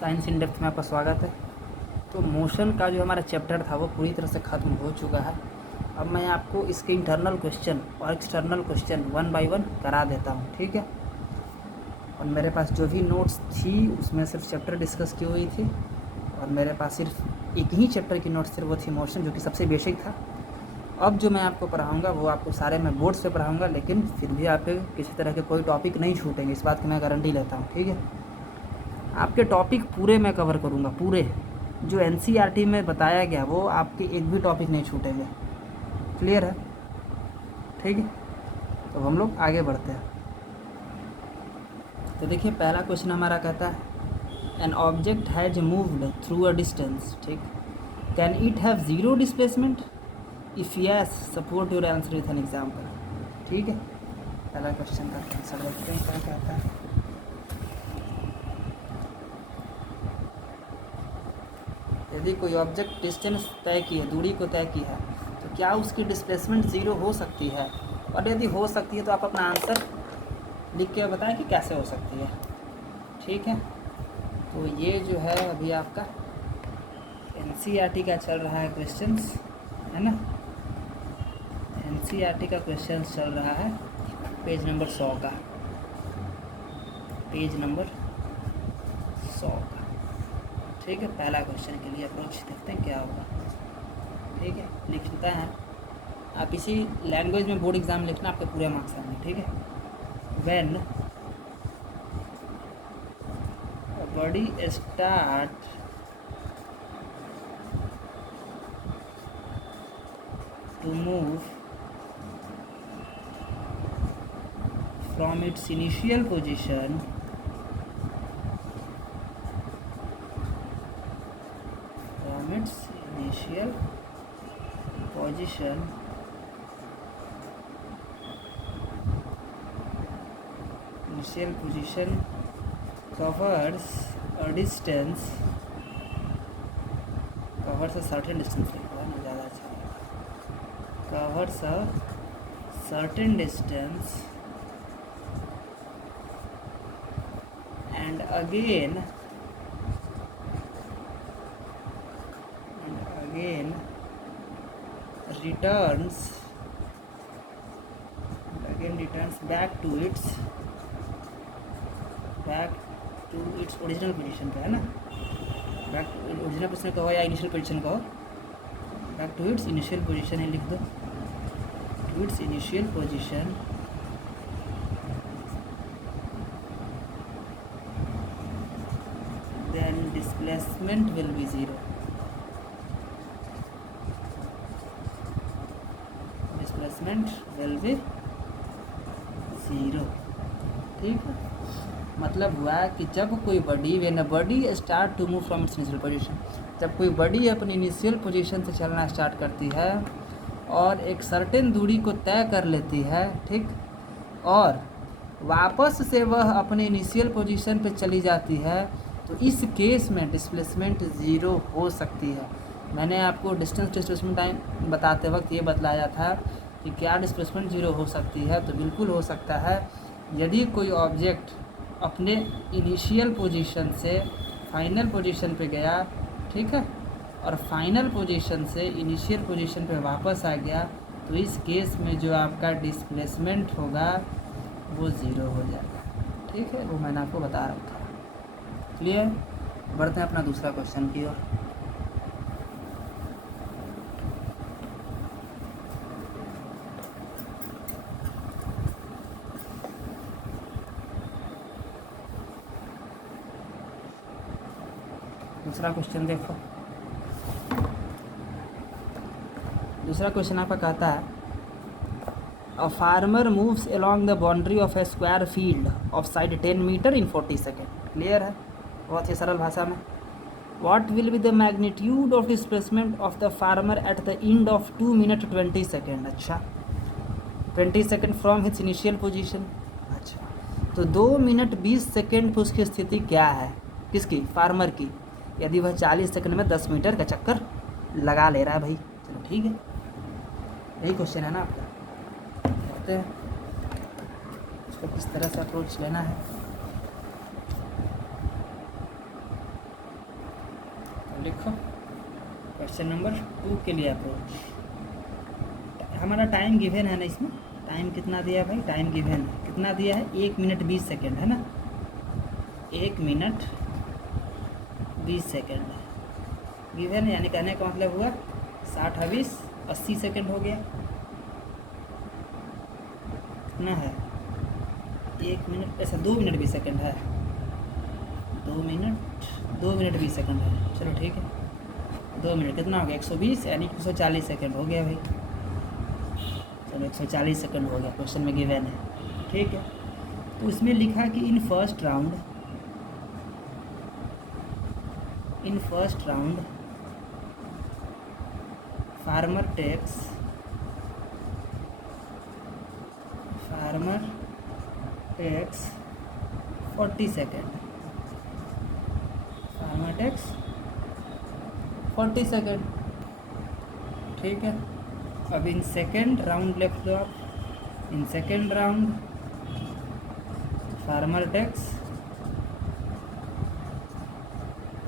Science in depth में आपका स्वागत है। तो मोशन का जो हमारा चैप्टर था वो पूरी तरह से ख़त्म हो चुका है। अब मैं आपको इसके इंटरनल क्वेश्चन और एक्सटर्नल क्वेश्चन 1 बाय 1 करा देता हूँ, ठीक है। और मेरे पास जो भी नोट्स थी उसमें सिर्फ चैप्टर डिस्कस की हुई थी और मेरे पास सिर्फ एक ही चैप्टर की नोट्स थी, वो थी मोशन, जो कि सबसे बेसिक था। अब जो मैं आपको पढ़ाऊँगा वो आपको सारे मैं बोर्ड से पढ़ाऊँगा, लेकिन फिर भी आपके किसी तरह के कोई टॉपिक नहीं छूटेंगे, इस बात की मैं गारंटी लेता हूँ, ठीक है। आपके टॉपिक पूरे मैं कवर करूँगा, पूरे जो एनसीईआरटी में बताया गया वो आपके एक भी टॉपिक नहीं छूटेंगे। क्लियर है? ठीक है, तो हम लोग आगे बढ़ते हैं। तो देखिए पहला क्वेश्चन हमारा कहता है an object has moved through a distance, ठीक, can it have zero displacement? If yes support your answer with an example. ठीक है, पहला क्वेश्चन का आंसर देखते हैं क्या कहता है। यदि कोई ऑब्जेक्ट डिस्टेंस तय की है, दूरी को तय की है, तो क्या उसकी डिस्प्लेसमेंट ज़ीरो हो सकती है? और यदि हो सकती है तो आप अपना आंसर लिख के बताएं कि कैसे हो सकती है। ठीक है, तो ये जो है अभी आपका एनसीईआरटी का चल रहा है क्वेश्चंस, है ना। एनसीईआरटी का क्वेश्चन चल रहा है पेज नंबर 100 का, पेज नंबर 100 का। ठीक है, पहला क्वेश्चन के लिए अप्रोच देखते हैं क्या होगा। ठीक है, लिखता है, आप इसी लैंग्वेज में बोर्ड एग्ज़ाम लिखना, आपके पूरे मार्क्स आएंगे। ठीक है, when body start to move from its initial position initial position covers a distance, covers a certain distance, ज़्यादा अच्छा, covers a certain distance and again returns back to its original position पे, है ना। Back to original position कहो या initial position कहो, back to its initial position है, लिख दो, to its initial position then displacement will be zero, ठीक है, मतलब हुआ कि जब कोई body, when a body start to move from its initial position, जब कोई बॉडी अपनी इनिशियल पोजीशन से चलना स्टार्ट करती है और एक सर्टेन दूरी को तय कर लेती है, ठीक, और वापस से वह अपने इनिशियल पोजीशन पे चली जाती है, तो इस केस में डिस्प्लेसमेंट ज़ीरो हो सकती है। मैंने आपको डिस्प्लेसमेंट टाइम बताते वक्त ये बतलाया था कि क्या डिस्प्लेसमेंट ज़ीरो हो सकती है, तो बिल्कुल हो सकता है। यदि कोई ऑब्जेक्ट अपने इनिशियल पोजीशन से फाइनल पोजीशन पे गया, ठीक है, और फाइनल पोजीशन से इनिशियल पोजीशन पे वापस आ गया, तो इस केस में जो आपका डिस्प्लेसमेंट होगा वो ज़ीरो हो जाएगा। ठीक है, वो मैंने आपको बता रखा था। क्लियर? बढ़ते हैं अपना दूसरा क्वेश्चन की ओर। दूसरा क्वेश्चन देखो, दूसरा क्वेश्चन आपका कहता है a farmer moves along the boundary of a square field of side 10 metre इन 40 सेकेंड। क्लियर है, बहुत ही सरल भाषा में। What will be the magnitude of displacement of the farmer at the end of 2 minute 20 second. अच्छा, 20 second from his initial position. अच्छा, तो 2 मिनट 20 सेकेंड पर उसकी स्थिति क्या है, किसकी? फार्मर की। यदि वह 40 सेकंड में 10 मीटर का चक्कर लगा ले रहा है भाई। चलो ठीक है, यही क्वेश्चन है ना आपका। देखते हैं इसको किस तरह से अप्रोच लेना है। तो लिखो क्वेश्चन नंबर 2 के लिए अप्रोच। हमारा टाइम गिवन है ना, इसमें टाइम कितना दिया है भाई, टाइम गिवन है कितना दिया है, 1 मिनट 20 सेकेंड है ना, 1 मिनट 20 सेकेंड गिवन है, यानी कहने का मतलब हुआ 60 × 20 80 सेकेंड हो गया। कितना है 1 मिनट, ऐसा 2 मिनट 20 सेकेंड है, 2 मिनट 20 सेकेंड है। चलो ठीक है, 2 मिनट कितना हो गया 120, यानी 140 सेकेंड हो गया भाई। चलो 140 सेकेंड हो गया, क्वेश्चन में गिवन है, ठीक है। तो इसमें लिखा कि in first round farmer takes 40 second, farmer takes 40 second, ठीक है। अब इन सेकेंड राउंड लिख दो आप, in second round farmer takes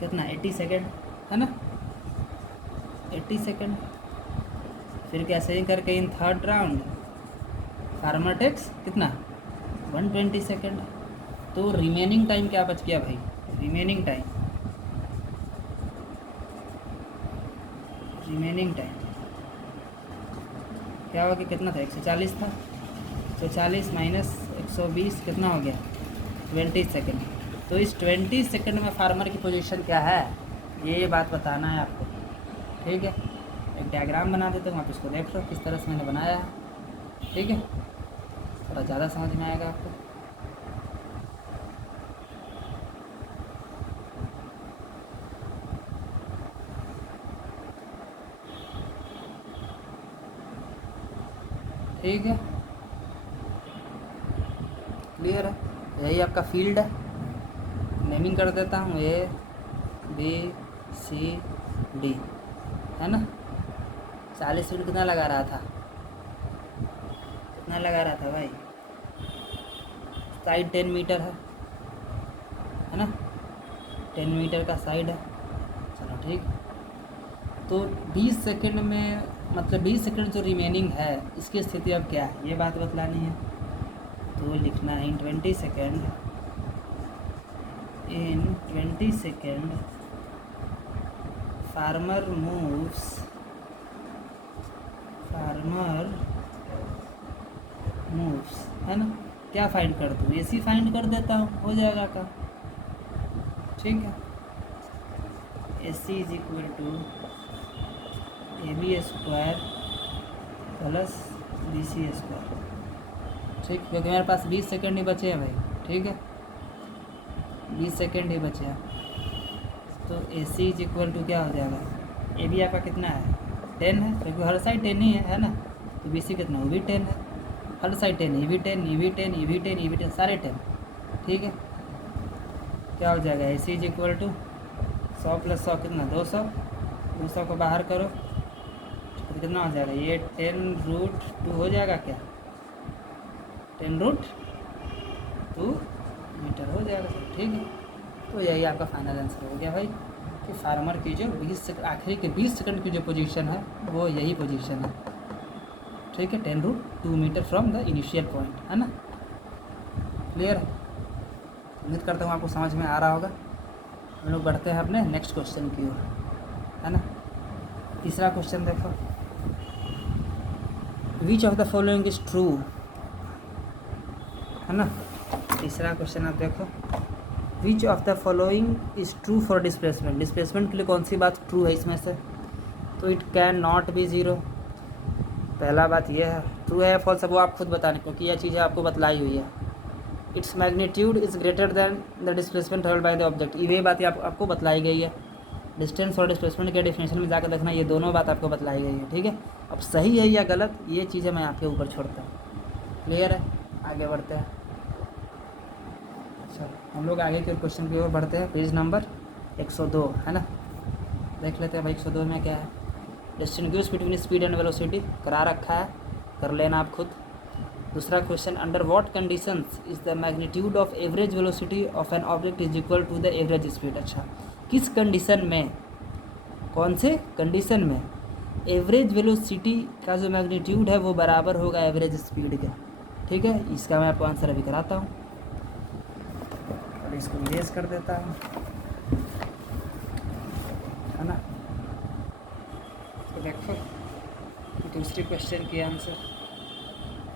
कितना 80 सेकेंड है ना, 80 सेकेंड। फिर कैसे ही करके in third round farmer takes कितना 120 सेकेंड। तो रिमेनिंग टाइम क्या बच गया भाई, रिमेनिंग टाइम क्या हो गया, कितना था 140 था, 140 माइनस 120 कितना हो गया 20 सेकेंड। तो इस 20 सेकेंड में फार्मर की पोजीशन क्या है, ये बात बताना है आपको, ठीक है। एक डायग्राम बना देता हूँ, आप इसको देख लो किस तरह से मैंने बनाया है, ठीक है, थोड़ा ज़्यादा समझ में आएगा आपको। ठीक है, क्लियर है, यही आपका फील्ड है। नेमिंग कर देता हूँ ABCD है ना। 40 मिनट कितना लगा रहा था, भाई, साइड 10 मीटर है ना, 10 मीटर का साइड है। चलो ठीक, तो 20 सेकंड में मतलब 20 सेकंड जो रिमेनिंग है इसकी स्थिति अब क्या है, ये बात बतलानी है। तो लिखना है इन 20 सेकेंड फार्मर मूव्स है ना। क्या फाइंड कर दूँ, AC फाइंड कर देता हूँ, हो जाएगा का, ठीक है। AC = AB² प्लस BC², ठीक, क्योंकि मेरे पास 20 सेकेंड ही बचे हैं भाई, ठीक है, 20 सेकेंड ही बचे हैं। तो AC = क्या हो जाएगा, AB आपका कितना है 10 है, क्योंकि हर साइड 10 ही है ना। तो BC कितना, वो भी 10 है, हर साइड 10, ये भी 10, ये भी 10, ये भी 10, ये भी 10, सारे 10, ठीक है। क्या हो जाएगा AC = 100 + 100 कितना 200, 200 को बाहर करो तो कितना हो जाएगा, ये 10√2 हो जाएगा क्या, 10√2 मीटर हो जाएगा, ठीक है। तो यही आपका फाइनल आंसर हो गया भाई कि फार्मर की जो 20 सेकंड आखिरी के 20 सेकंड की जो पोजीशन है वो यही पोजीशन है, ठीक है, 10√2 metre from the initial point, है ना। क्लियर है, उम्मीद करता हूँ आपको समझ में आ रहा होगा। हम लोग बढ़ते हैं अपने नेक्स्ट क्वेश्चन की ओर, है ना। तीसरा क्वेश्चन देखो, which of the following is true, है ना। तीसरा क्वेश्चन आप देखो, which of the following is true for displacement, displacement के लिए कौन सी बात ट्रू है इसमें से। तो इट कैन नॉट बी 0, पहला बात यह है। ट्रू है फॉल्स है वो आप खुद बताने, क्योंकि यह चीज़ें आपको बतलाई हुई है। Its magnitude is greater than the displacement travelled by the object, ये बात आपको बतलाई गई है। डिस्टेंस और डिस्प्लेसमेंट के डेफिनेशन में जाकर देखना, ये दोनों बात आपको बतलाई गई है, ठीक है। अब सही है या गलत ये चीज़ें मैं आपके ऊपर छोड़ता हूँ, क्लियर है। आगे बढ़ते हैं, अच्छा हम लोग आगे के क्वेश्चन की ओर बढ़ते हैं। पेज नंबर 102 है ना, देख लेते हैं भाई 102 में क्या है। Distinguish between speed and velocity करा रखा है, कर लेना आप खुद। दूसरा question, under what conditions is the magnitude of average velocity of an object is equal to the average speed. अच्छा, किस कंडीशन में कौन से कंडीशन में? एवरेज वेलोसिटी का जो मैग्नीट्यूड है वो बराबर होगा एवरेज स्पीड का। ठीक है, इसका मैं आपको आंसर अभी कराता हूँ और इसको इरेज कर देता हूँ, है ना। तो देखो दूसरे क्वेश्चन की आंसर,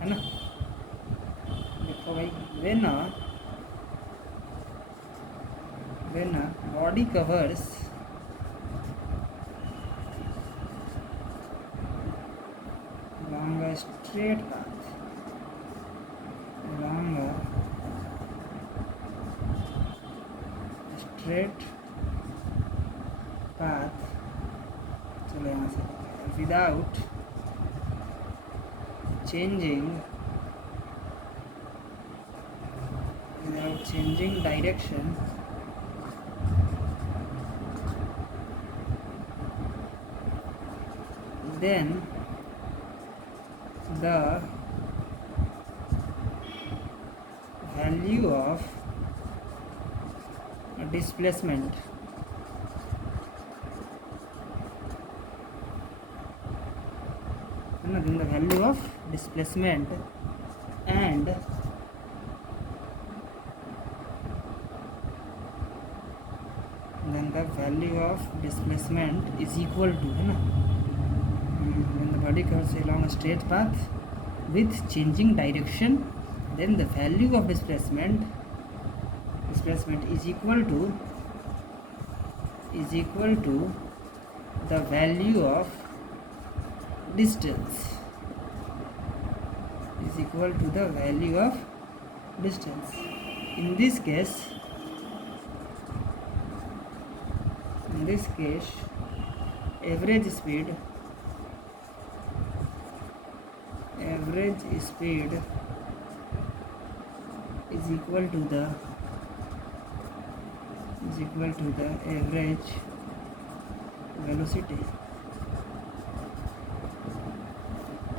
है ना। देखो भाई, when a body covers along a straight path, चलो यहाँ से, without changing direction, then the value of displacement then the value of displacement and then the value of displacement is equal to, है ना, when the body covers along a straight path with changing direction, then the value of displacement is equal to the value of distance, in this case average speed is equal to the average velocity।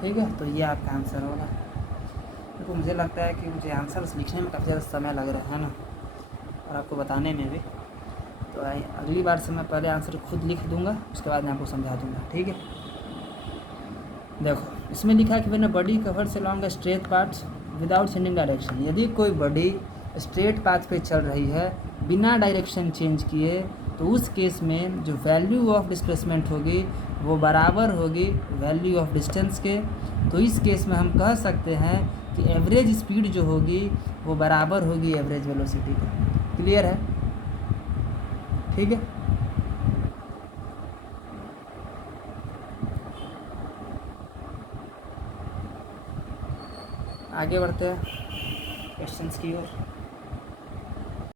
ठीक है, तो ये आपका answer होगा। देखो मुझे लगता है कि मुझे आंसर्स लिखने में काफ़ी ज़्यादा समय लग रहा है ना, और आपको बताने में भी। तो अगली बार से मैं पहले आंसर खुद लिख दूंगा, उसके बाद मैं आपको समझा दूंगा। ठीक है, देखो इसमें लिखा है कि when a body covers along a straight path without changing direction, यदि कोई बॉडी स्ट्रेट पाथ पे चल रही है बिना डायरेक्शन चेंज किए, तो उस केस में जो वैल्यू ऑफ डिस्प्लेसमेंट होगी वो बराबर होगी वैल्यू ऑफ डिस्टेंस के। तो इस केस में हम कह सकते हैं कि एवरेज स्पीड जो होगी वो बराबर होगी एवरेज वेलोसिटी के। क्लियर है? ठीक है, आगे बढ़ते हैं क्वेश्चंस की ओर।